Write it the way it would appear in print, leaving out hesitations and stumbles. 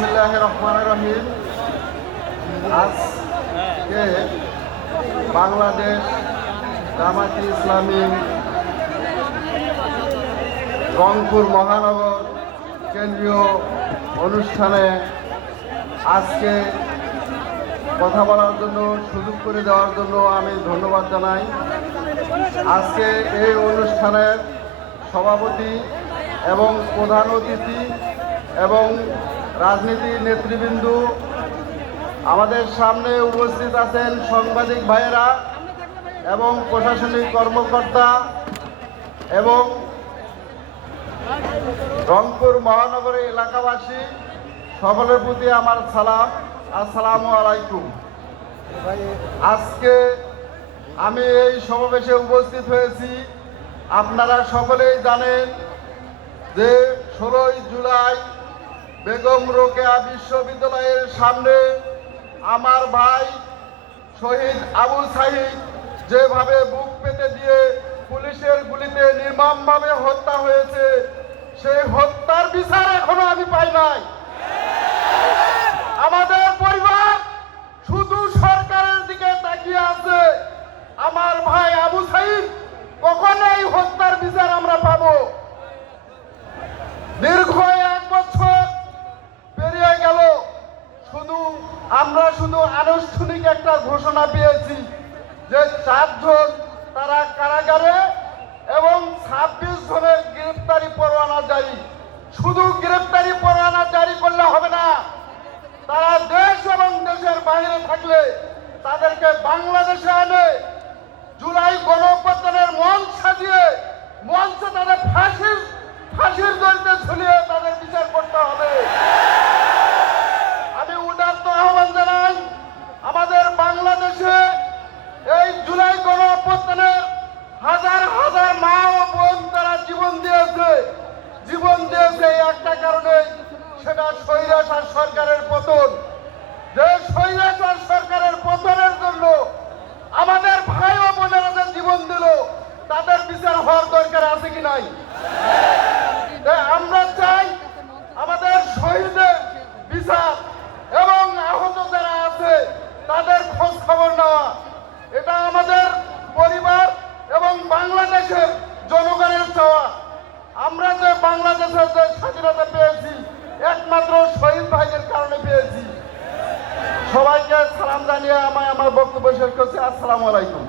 বিসমিল্লাহির রহমানির রহিম। আজকে বাংলাদেশ জামায়াতে ইসলামী রংপুর মহানগর কেন্দ্রীয় অনুষ্ঠানে আজকে কথা বলার জন্য সুযোগ করে দেওয়ার জন্য আমি ধন্যবাদ জানাই। আজকে এই অনুষ্ঠানের সভাপতি এবং প্রধান অতিথি এবং রাজনীতি নেতৃবৃন্দ, আমাদের সামনে উপস্থিত আছেন সাংবাদিক ভাইয়েরা এবং প্রশাসনিক কর্মকর্তা এবং রংপুর মহানগরের এলাকাবাসী, সকলের প্রতি আমার সালাম, আসসালামু আলাইকুম। আজকে আমি এই সমাবেশে উপস্থিত হয়েছি, আপনারা সকলেই জানেন যে 16ই জুলাই বেগম রোকেয়া বিশ্ববিদ্যালয়ের সামনে আমার ভাই শহীদ আবু সাঈদ যেভাবে বুক পেতে দিয়ে পুলিশের গুলিতে নির্মমভাবে হত্যা হয়েছে, সেই হত্যার বিচার এখনো আমি পাই নাই। আমাদের পরিবার শুধু সরকারের দিকে তাকিয়ে আছে। আমার ভাই আবু সাঈদ কখন এই হত্যার বিচার আমরা পাবো? দীর্ঘ 1 বছর পেরিয়ে গেল, আমরা শুধু আনুষ্ঠানিক একটা ঘোষণা পেয়েছি যে 4 জন তারা কারাগারে এবং 26 জনের গ্রেপ্তারি পরোয়ানা জারি। শুধু গ্রেপ্তারি পরোয়ানা জারি করলে হবে না, তারা দেশ এবং দেশের বাইরে থাকলে তাদেরকে বাংলাদেশে এনে জুলাই গণঅভ্যুত্থানের মঞ্চ সাজিয়ে মঞ্চে তাদের ফাঁসির দড়িতে ঝুলিয়ে তাদের বিচার করতে হবে। আমি উদাত্ত আহ্বান জানাই, আমাদের বাংলাদেশে এই জুলাই গণঅভ্যুত্থানের হাজার হাজার মা ও বোন তারা জীবন দিয়েছে একটা কারণে, সেটা স্বৈরাচার সরকারের পতন। যে স্বৈরাচার সরকারের পতনের জন্য আমাদের ভাই ও বোনেরা যে জীবন দিল, তাদের বিচার হওয়ার দরকার আছে কি নাই? আমরা চাই আমাদের শহীদের বিচার এবং আহত যারা আছে তাদের খোঁজ খবর নেওয়া। এটা আমাদের পরিবার এবং বাংলাদেশের জনগণের চাওয়া। আমরা যে বাংলাদেশের যে স্বাধীনতা পেয়েছি একমাত্র শহীদ ভাইদের কারণে পেয়েছি। সবাইকে সালাম জানিয়ে আমার বক্তব্য শেষ করছি। আসসালামু আলাইকুম।